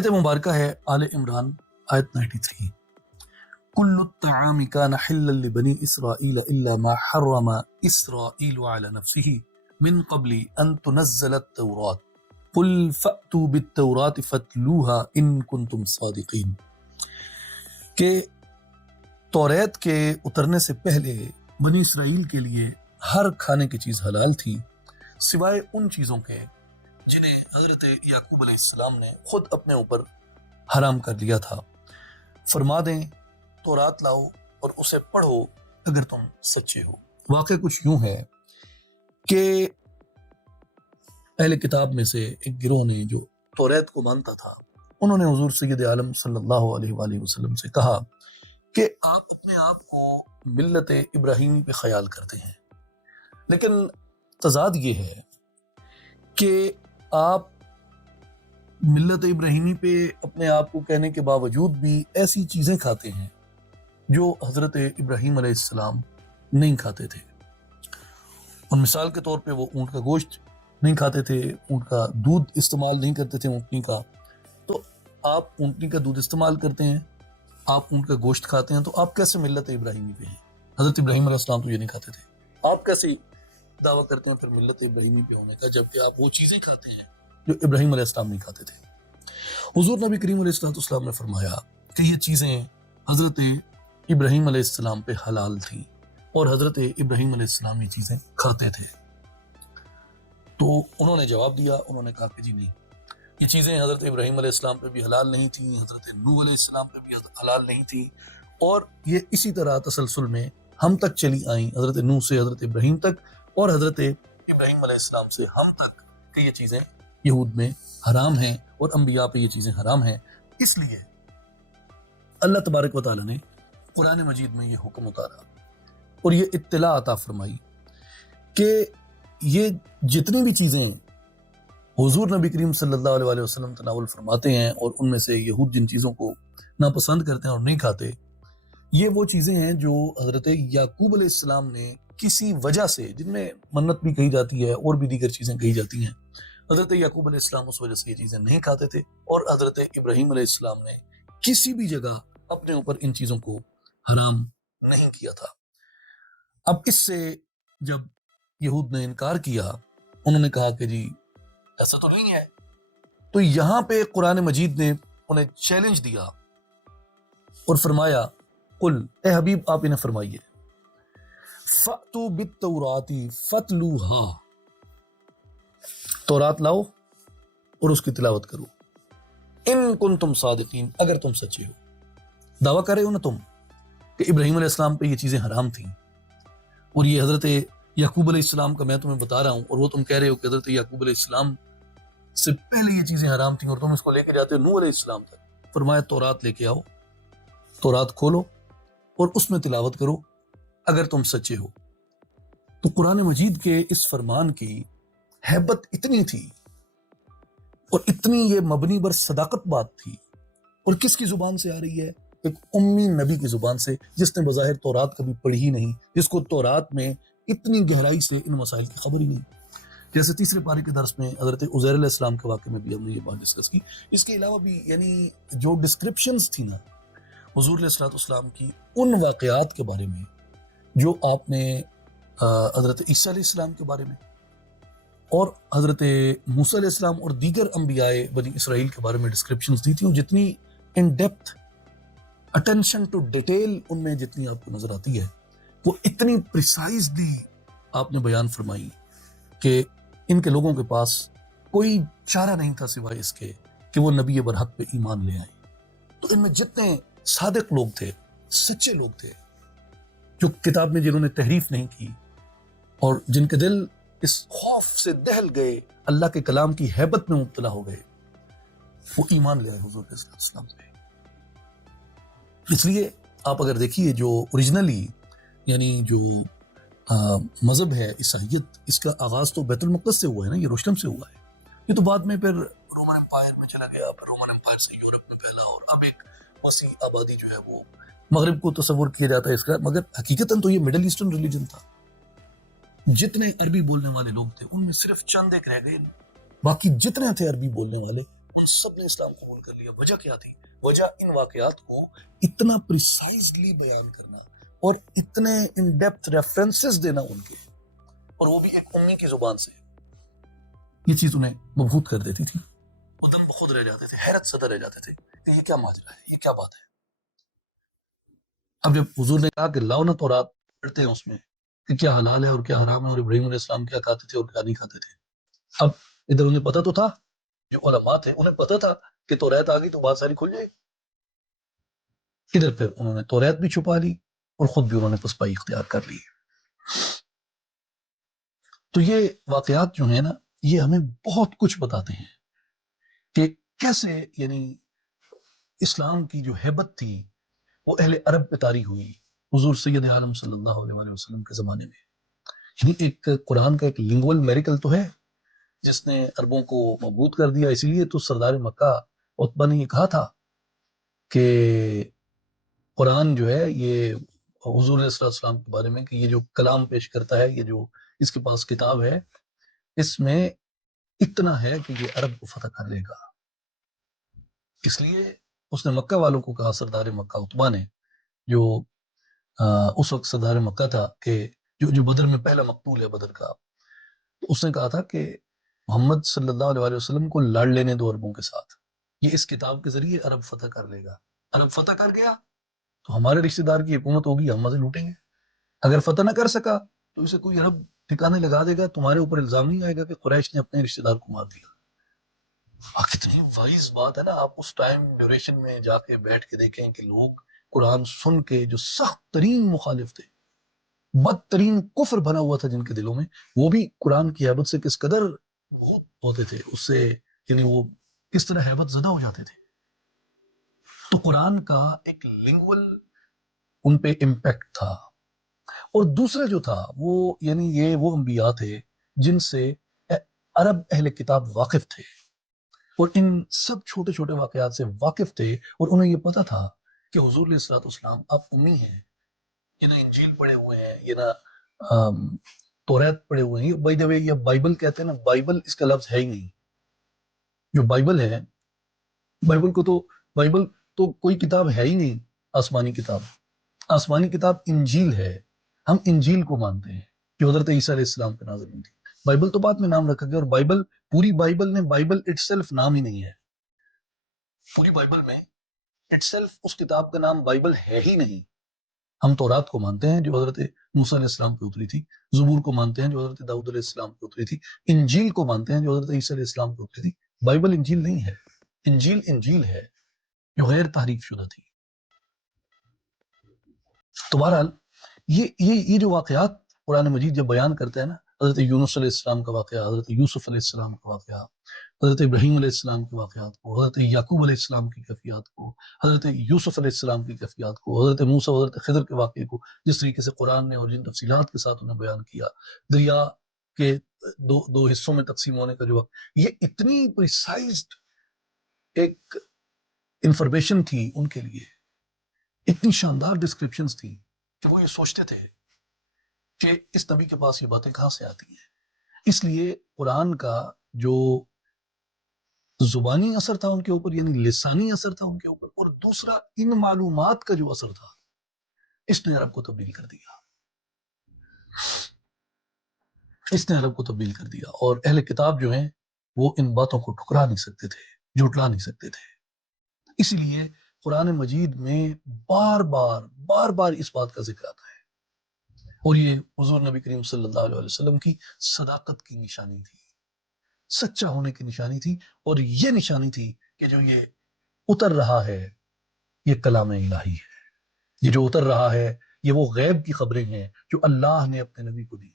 آیت مبارکہ ہے آل عمران آیت 93۔ کل الطعام کان حلا لبنی اسرائیل الا ما حرم اسرائیل علی نفسه من قبل ان تنزل التوراۃ قل فأتوا بالتوراۃ فاتلوها ان کنتم صادقین، کہ توریت کے اترنے سے پہلے بنی اسرائیل کے لیے ہر کھانے کی چیز حلال تھی سوائے ان چیزوں کے جنہیں حضرت یعقوب علیہ السلام نے خود اپنے اوپر حرام کر لیا تھا۔ فرما دیں تورات لاؤ اور اسے پڑھو اگر تم سچے ہو۔ واقع کچھ یوں ہے کہ اہل کتاب میں سے ایک گروہ نے جو توریت کو مانتا تھا، انہوں نے حضور سید عالم صلی اللہ علیہ وآلہ وسلم سے کہا کہ آپ اپنے آپ کو ملت ابراہیمی پہ خیال کرتے ہیں، لیکن تضاد یہ ہے کہ آپ ملت ابراہیمی پہ اپنے آپ کو کہنے کے باوجود بھی ایسی چیزیں کھاتے ہیں جو حضرت ابراہیم علیہ السلام نہیں کھاتے تھے۔ اور مثال کے طور پہ وہ اونٹ کا گوشت نہیں کھاتے تھے، اونٹ کا دودھ استعمال نہیں کرتے تھے اونٹنی کا، تو آپ اونٹنی کا دودھ استعمال کرتے ہیں، آپ اونٹ کا گوشت کھاتے ہیں، تو آپ کیسے ملت ابراہیمی پہ ہیں؟ حضرت ابراہیم علیہ السلام تو یہ نہیں کھاتے تھے، آپ کیسے دعویٰ کرتے ہیں پھر ملت ابراہیمی پہ ہونے کا، جبکہ آپ وہ چیزیں کھاتے ہیں جو ابراہیم علیہ السلام نہیں کھاتے تھے؟ حضور نبی کریم علیہ السلام نے فرمایا کہ یہ چیزیں حضرت ابراہیم علیہ السلام پہ حلال تھیں اور حضرت ابراہیم علیہ السلام یہ چیزیں کھاتے تھے۔ تو انہوں نے جواب دیا، انہوں نے کہا کہ جی نہیں، یہ چیزیں حضرت ابراہیم علیہ السلام پہ بھی حلال نہیں تھیں، حضرت نوح علیہ السلام پہ بھی حلال نہیں تھیں، اور یہ اسی طرح تسلسل میں ہم تک چلی آئیں، حضرت نوح سے حضرت ابراہیم تک اور حضرت ابراہیم علیہ السلام سے ہم تک، کہ یہ چیزیں یہود میں حرام ہیں اور انبیاء پہ یہ چیزیں حرام ہیں۔ اس لیے اللہ تبارک و تعالیٰ نے قرآن مجید میں یہ حکم اتارا اور یہ اطلاع عطا فرمائی کہ یہ جتنی بھی چیزیں حضور نبی کریم صلی اللہ علیہ وآلہ وسلم تناول فرماتے ہیں، اور ان میں سے یہود جن چیزوں کو ناپسند کرتے ہیں اور نہیں کھاتے، یہ وہ چیزیں ہیں جو حضرت یعقوب علیہ السلام نے کسی وجہ سے، جن میں منت بھی کہی جاتی ہے اور بھی دیگر چیزیں کہی جاتی ہیں، حضرت یعقوب علیہ السلام اس وجہ سے یہ چیزیں نہیں کھاتے تھے، اور حضرت ابراہیم علیہ السلام نے کسی بھی جگہ اپنے اوپر ان چیزوں کو حرام نہیں کیا تھا۔ اب اس سے جب یہود نے انکار کیا، انہوں نے کہا کہ جی ایسا تو نہیں ہے، تو یہاں پہ قرآن مجید نے انہیں چیلنج دیا اور فرمایا قل، اے حبیب آپ انہیں فرمائیے، فَأْتُوا بِالتَّوْرَاةِ فَاتْلُوهَا، تورات لاؤ اور اس کی تلاوت کرو، ان کنتم صادقین، اگر تم سچے ہو۔ دعویٰ کر رہے ہو نا تم کہ ابراہیم علیہ السلام پہ یہ چیزیں حرام تھیں، اور یہ حضرت یعقوب علیہ السلام کا میں تمہیں بتا رہا ہوں، اور وہ تم کہہ رہے ہو کہ حضرت یعقوب علیہ السلام سے پہلے یہ چیزیں حرام تھیں، اور تم اس کو لے کے جاتے ہو نوح علیہ السلام تک۔ فرمایا تورات لے کے آؤ، تورات کھولو اور اس میں تلاوت کرو اگر تم سچے ہو۔ تو قرآن مجید کے اس فرمان کی ہیبت اتنی تھی اور اتنی یہ مبنی بر صداقت بات تھی، اور کس کی زبان سے آ رہی ہے؟ ایک امی نبی کی زبان سے، جس نے بظاہر تورات کبھی پڑھی ہی نہیں، جس کو تورات میں اتنی گہرائی سے ان مسائل کی خبر ہی نہیں۔ جیسے تیسرے پارے کے درس میں حضرت عزیر علیہ السلام کے واقعے میں بھی ہم نے یہ بات ڈسکس کی۔ اس کے علاوہ بھی یعنی جو ڈسکرپشنز تھی نا حضور علیہ السلام کی ان واقعات کے بارے میں جو آپ نے حضرت عیسیٰ علیہ السلام کے بارے میں اور حضرت موسیٰ علیہ السلام اور دیگر انبیاء بنی اسرائیل کے بارے میں ڈسکرپشنز دی تھیں، جتنی in depth attention to detail ان میں جتنی آپ کو نظر آتی ہے، وہ اتنی پریسائزلی آپ نے بیان فرمائی کہ ان کے لوگوں کے پاس کوئی چارہ نہیں تھا سوائے اس کے کہ وہ نبی برحق پہ ایمان لے آئیں۔ تو ان میں جتنے صادق لوگ تھے، سچے لوگ تھے، جو کتاب میں جنہوں نے تحریف نہیں کی اور جن کے دل اس خوف سے دہل گئے، اللہ کے کلام کی ہیبت میں مبتلا ہو گئے، وہ ایمان لے آئے حضور علیہ السلام پہ۔ اس لیے آپ اگر دیکھیے جو اوریجنلی یعنی جو مذہب ہے عیسائیت، اس کا آغاز تو بیت المقدس سے ہوا ہے نا، یہ یروشلم سے ہوا ہے۔ یہ تو بعد میں پھر رومن امپائر میں چلا گیا، پھر رومن امپائر سے یورپ میں پھیلا، اور اب ایک وسیع آبادی جو ہے وہ مغرب کو تصور کیا جاتا ہے اس کا، مگر حقیقتاً تو یہ مڈل ایسٹرن ریلیجن تھا۔ جتنے عربی بولنے والے لوگ تھے ان میں صرف چند ایک رہ گئے، باقی جتنے تھے عربی بولنے والے سب نے اسلام قبول کر لیا۔ وجہ کیا تھی؟ وجہ ان واقعات کو اتنا پریسائزلی بیان کرنا اور اتنے ان ڈیپتھ ریفرنسز دینا ان کے، اور وہ بھی ایک امی کی زبان سے، یہ چیز انہیں مبہوت کر دیتی تھی۔ وہ دم خود رہ جاتے تھے، حیرت زدہ رہ جاتے تھے کہ یہ کیا ماجرا ہے، یہ کیا بات ہے۔ اب جب حضور نے کہا کہ لاؤ نہ تورات پڑھتے ہیں اس میں کہ کیا حلال ہے اور کیا حرام ہے، اور ابراہیم علیہ السلام کیا کھاتے تھے اور کیا نہیں کھاتے تھے۔ اب ادھر انہیں پتہ تو تھا، جو علماء تھے انہیں پتہ تھا کہ توریت آ گئی تو بات ساری کھل جائے گی، ادھر پھر انہوں نے توریت بھی چھپا لی اور خود بھی انہوں نے پسپائی اختیار کر لی۔ تو یہ واقعات جو ہیں نا، یہ ہمیں بہت کچھ بتاتے ہیں کہ کیسے یعنی اسلام کی جو ہیبت تھی وہ اہل عرب پہ طاری ہوئی حضور سید عالم صلی اللہ علیہ وآلہ وسلم کے زمانے میں۔ یعنی ایک قرآن کا ایک لنگول میریکل تو ہے جس نے عربوں کو مبہوت کر دیا۔ اسی لیے تو سردار مکہ عتبہ نے یہ کہا تھا کہ قرآن جو ہے یہ حضور علیہ السلام کے بارے میں کہ یہ جو کلام پیش کرتا ہے، یہ جو اس کے پاس کتاب ہے، اس میں اتنا ہے کہ یہ عرب کو فتح کر لے گا۔ اس لیے اس نے مکہ والوں کو کہا، سردار مکہ عتبہ نے، جو اس وقت سردار مکہ تھا، کہ جو بدر میں پہلا مقتول ہے بدر کا، اس نے کہا تھا کہ محمد صلی اللہ علیہ وسلم کو لڑ لینے دو عربوں کے ساتھ، یہ اس کتاب کے ذریعے عرب فتح کر لے گا۔ عرب فتح کر گیا تو ہمارے رشتہ دار کی حکومت ہوگی، ہم مزے لوٹیں گے۔ اگر فتح نہ کر سکا تو اسے کوئی عرب ٹھکانے لگا دے گا، تمہارے اوپر الزام نہیں آئے گا کہ قریش نے اپنے رشتہ دار کو مار دیا۔ کتنی وائز بات ہے نا۔ آپ اس ٹائم ڈیوریشن میں جا کے بیٹھ کے دیکھیں کہ لوگ قرآن سن کے جو سخت ترین مخالف تھے، بدترین کفر بنا ہوا تھا جن کے دلوں میں، وہ بھی قرآن کی ہیبت سے کس قدر بہت ہوتے تھے، اس سے یعنی وہ کس طرح ہیبت زدہ ہو جاتے تھے۔ تو قرآن کا ایک لنگول ان پہ امپیکٹ تھا۔ اور دوسرا جو تھا وہ یعنی یہ وہ انبیاء تھے جن سے عرب اہل کتاب واقف تھے، اور ان سب چھوٹے چھوٹے واقعات سے واقف تھے، اور انہیں یہ پتا تھا کہ حضور علیہ الصلوۃ والسلام آپ امی ہیں، یہ نہ انجیل پڑھے ہوئے ہیں، یہ نہ توریت پڑھے ہوئے ہیں۔ بائی دا وے یہ بائبل کہتے ہیں نا، بائبل اس کا لفظ ہے ہی نہیں۔ جو بائبل ہے، بائبل تو کوئی کتاب ہے ہی نہیں، آسمانی کتاب۔ آسمانی کتاب انجیل ہے، ہم انجیل کو مانتے ہیں جو حضرت عیسیٰ علیہ السلام پہ نازل ہوئی تھی۔ بائبل تو بعد میں نام رکھا گیا، اور بائبل پوری بائبل میں بائبل اٹ سیلف نام ہی نہیں ہے۔ پوری بائبل میں اٹ سیلف اس کتاب کا نام بائبل ہے ہی نہیں۔ ہم تورات کو مانتے ہیں جو حضرت موسیٰ علیہ السلام پہ اتری تھی، زبور کو مانتے ہیں جو حضرت داؤد علیہ السلام پہ اتری تھی، انجیل کو مانتے ہیں جو حضرت عیسیٰ علیہ السلام پہ اتری تھی۔ بائبل انجیل نہیں ہے، انجیل ہے جو غیر تحریف شدہ تھی۔ تو بہرحال یہ جو واقعات قرآن مجید جب بیان کرتا ہے نا، حضرت یونس علیہ السلام کا واقعہ، حضرت یوسف علیہ السلام کا واقعہ، حضرت ابراہیم علیہ السلام کے واقعات کو، حضرت یعقوب علیہ السلام کی کیفیات کو، حضرت یوسف علیہ السلام کی کیفیات کو، حضرت موسیٰ و حضرت خضر کے واقعے کو، جس طریقے سے قرآن نے اور جن تفصیلات کے ساتھ انہیں بیان کیا، دریا کے دو حصوں میں تقسیم ہونے کا جو وقت، یہ اتنی پریسائزڈ ایک انفارمیشن تھی ان کے لیے، اتنی شاندار ڈسکرپشنز تھی کہ وہ یہ سوچتے تھے کہ اس نبی کے پاس یہ باتیں کہاں سے آتی ہیں۔ اس لیے قرآن کا جو زبانی اثر تھا ان کے اوپر، یعنی لسانی اثر تھا ان کے اوپر، اور دوسرا ان معلومات کا جو اثر تھا، اس نے عرب کو تبدیل کر دیا، اور اہل کتاب جو ہیں وہ ان باتوں کو ٹھکرا نہیں سکتے تھے، جھٹلا نہیں سکتے تھے۔ اسی لیے قرآن مجید میں بار بار اس بات کا ذکر آتا ہے، اور یہ حضور نبی کریم صلی اللہ علیہ وسلم کی صداقت کی نشانی تھی، سچا ہونے کی نشانی تھی، اور یہ نشانی تھی کہ جو یہ اتر رہا ہے یہ کلام الہی ہے، یہ جو اتر رہا ہے یہ وہ غیب کی خبریں ہیں جو اللہ نے اپنے نبی کو دی۔